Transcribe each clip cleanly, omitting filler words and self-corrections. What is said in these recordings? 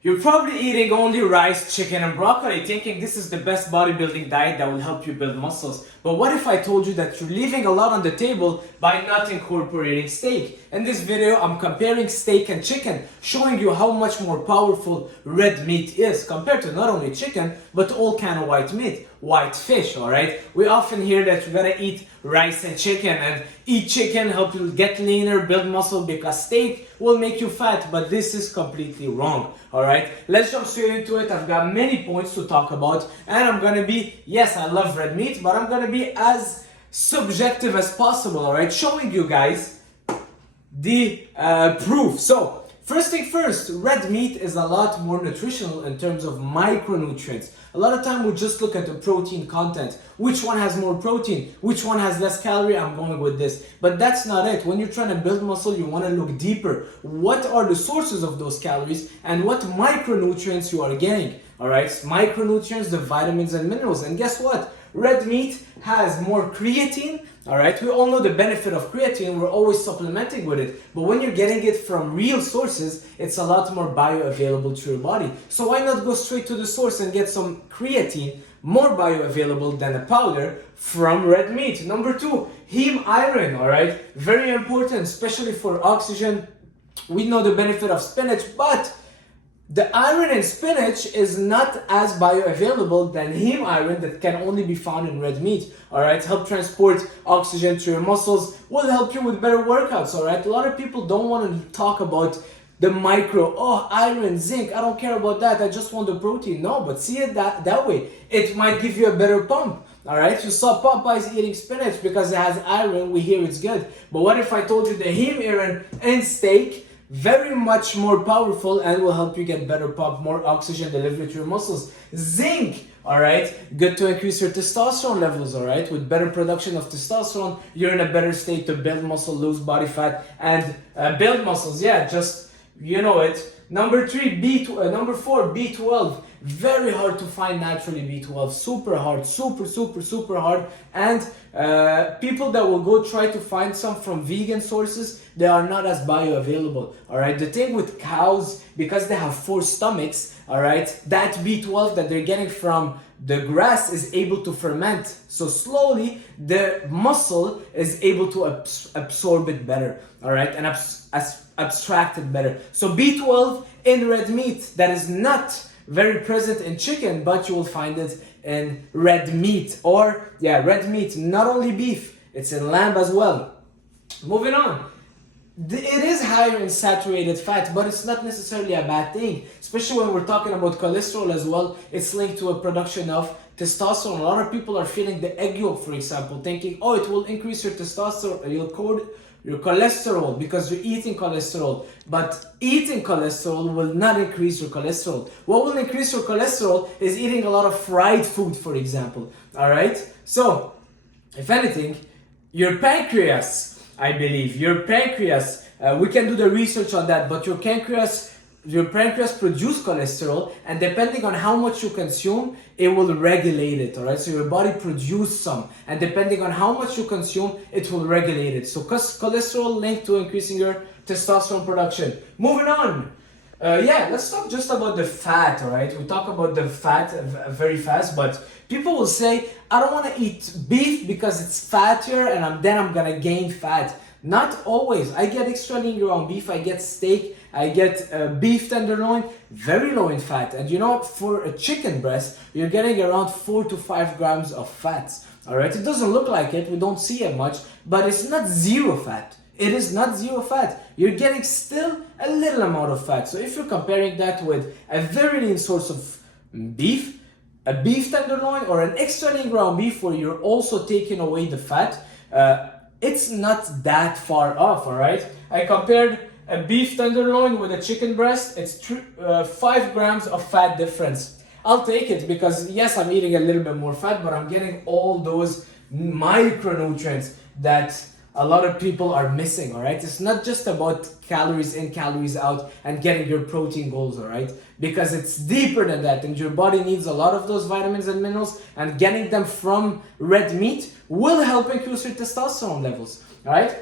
You're probably eating only rice, chicken, and broccoli, thinking this is the best bodybuilding diet that will help you build muscles. But what if I told you that you're leaving a lot on the table by not incorporating steak? In this video, I'm comparing steak and chicken, showing you how much more powerful red meat is compared to not only chicken, but all kind of white meat, white fish, alright? We often hear that you gotta eat rice and chicken, and eat chicken help you get leaner, build muscle, because steak will make you fat, but this is completely wrong, alright? Let's jump straight into it. I've got many points to talk about, and I'm gonna be, yes, I love red meat, but I'm gonna be as subjective as possible, alright? Showing you guys the proof. So, first thing first, red meat is a lot more nutritional in terms of micronutrients. A lot of time we just look at the protein content. Which one has more protein? Which one has less calorie? I'm going with this. But that's not it. When you're trying to build muscle, you want to look deeper. What are the sources of those calories and what micronutrients you are getting? Alright, micronutrients, the vitamins and minerals. And guess what? Red meat has more creatine. Alright, we all know the benefit of creatine, we're always supplementing with it. But when you're getting it from real sources, it's a lot more bioavailable to your body. So why not go straight to the source and get some creatine, more bioavailable than a powder, from red meat? Number two, heme iron, alright? Very important, especially for oxygen. We know the benefit of spinach, but the iron in spinach is not as bioavailable than heme iron that can only be found in red meat. Alright, help transport oxygen to your muscles, will help you with better workouts. Alright, a lot of people don't want to talk about the micro, iron, zinc, I don't care about that, I just want the protein. No, but see it that way. It might give you a better pump. Alright, you saw Popeyes eating spinach because it has iron, we hear it's good. But what if I told you the heme iron in steak, very much more powerful and will help you get better pump, more oxygen delivery to your muscles. Zinc, alright, good to increase your testosterone levels, alright, with better production of testosterone, you're in a better state to build muscle, lose body fat, and build muscles, yeah, just, you know it. Number four, B12, very hard to find naturally B12, super hard, super hard, and people that will go try to find some from vegan sources, they are not as bioavailable, alright? The thing with cows, because they have 4 stomachs, alright, that B12 that they're getting from the grass is able to ferment, so slowly the muscle is able to absorb it better, alright, and abstract it better. So B12 in red meat, that is not very present in chicken, but you will find it in red meat, or red meat, not only beef, it's in lamb as well. Moving on, it is higher in saturated fat, but it's not necessarily a bad thing, especially when we're talking about cholesterol as well. It's linked to a production of testosterone. A lot of people are feeling the egg yolk, for example, thinking, it will increase your testosterone, your cholesterol because you're eating cholesterol. But eating cholesterol will not increase your cholesterol. What will increase your cholesterol is eating a lot of fried food, for example. Alright? So, if anything, your pancreas, I believe, we can do the research on that, but your pancreas produces cholesterol, and depending on how much you consume, it will regulate it, alright? So your body produces some, and depending on how much you consume, it will regulate it. So cholesterol linked to increasing your testosterone production. Moving on. Let's talk just about the fat, alright? We talk about the fat very fast, but people will say, I don't want to eat beef because it's fattier and then I'm gonna gain fat. Not always. I get extra lean ground beef, I get steak, I get beef tenderloin, very low in fat. And you know, for a chicken breast, you're getting around 4 to 5 grams of fats. Alright, it doesn't look like it, we don't see it much, but it's not zero fat. It is not zero fat. You're getting still a little amount of fat. So if you're comparing that with a very lean source of beef, a beef tenderloin, or an extra lean ground beef where you're also taking away the fat, it's not that far off, alright? I compared a beef tenderloin with a chicken breast. It's 5 grams of fat difference. I'll take it because yes, I'm eating a little bit more fat, but I'm getting all those micronutrients that a lot of people are missing, alright? It's not just about calories in, calories out, and getting your protein goals, alright? Because it's deeper than that, and your body needs a lot of those vitamins and minerals, and getting them from red meat will help increase your testosterone levels, alright?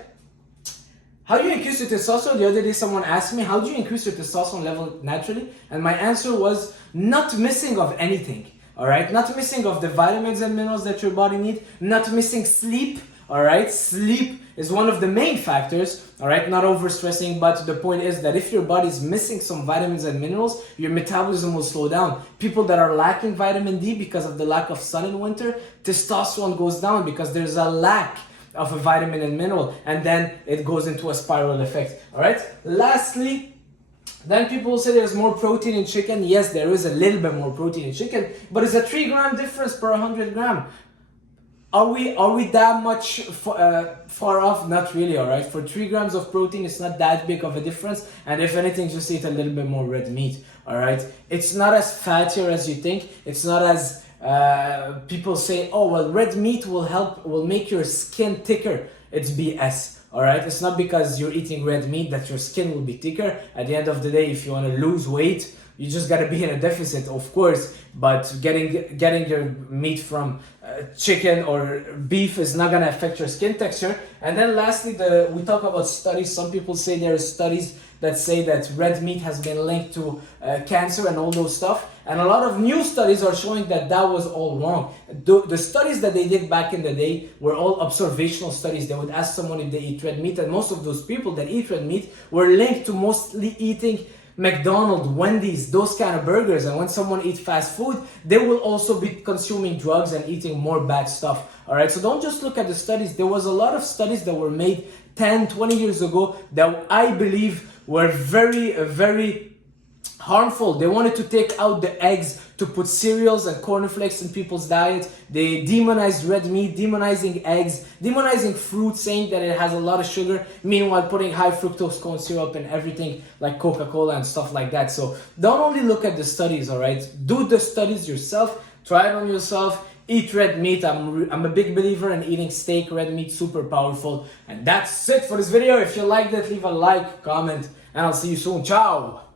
How do you increase your testosterone? The other day someone asked me, how do you increase your testosterone level naturally? And my answer was not missing of anything. All right, not missing of the vitamins and minerals that your body needs, not missing sleep. All right, sleep is one of the main factors. All right, not overstressing, but the point is that if your body is missing some vitamins and minerals, your metabolism will slow down. People that are lacking vitamin D because of the lack of sun in winter, testosterone goes down because there's a lack of a vitamin and mineral, and then it goes into a spiral effect. All right, lastly, then people will say there's more protein in chicken. Yes, there is a little bit more protein in chicken, but it's a 3-gram difference per 100 gram. Are we that much far off? Not really, all right? For 3 grams of protein, it's not that big of a difference. And if anything, just eat a little bit more red meat, all right? It's not as fattier as you think. It's not as, people say, oh, well, red meat will make your skin thicker. It's BS, all right? It's not because you're eating red meat that your skin will be thicker. At the end of the day, if you want to lose weight, you just gotta be in a deficit, of course, but getting your meat from chicken or beef is not gonna affect your skin texture. And then lastly, we talk about studies. Some people say there are studies that say that red meat has been linked to cancer and all those stuff. And a lot of new studies are showing that that was all wrong. The studies that they did back in the day were all observational studies. They would ask someone if they eat red meat, and most of those people that eat red meat were linked to mostly eating McDonald's, Wendy's, those kind of burgers. And when someone eats fast food, they will also be consuming drugs and eating more bad stuff. All right, so don't just look at the studies. There was a lot of studies that were made 10, 20 years ago that I believe were very harmful. They wanted to take out the eggs to put cereals and cornflakes in people's diet. They demonized red meat, demonizing eggs, demonizing fruit, saying that it has a lot of sugar, meanwhile putting high fructose corn syrup in everything like Coca-Cola and stuff like that. So don't only look at the studies, all right? Do the studies yourself, try it on yourself, eat red meat. I'm a big believer in eating steak, red meat, super powerful. And that's it for this video. If you liked it, leave a like, comment, and I'll see you soon. Ciao!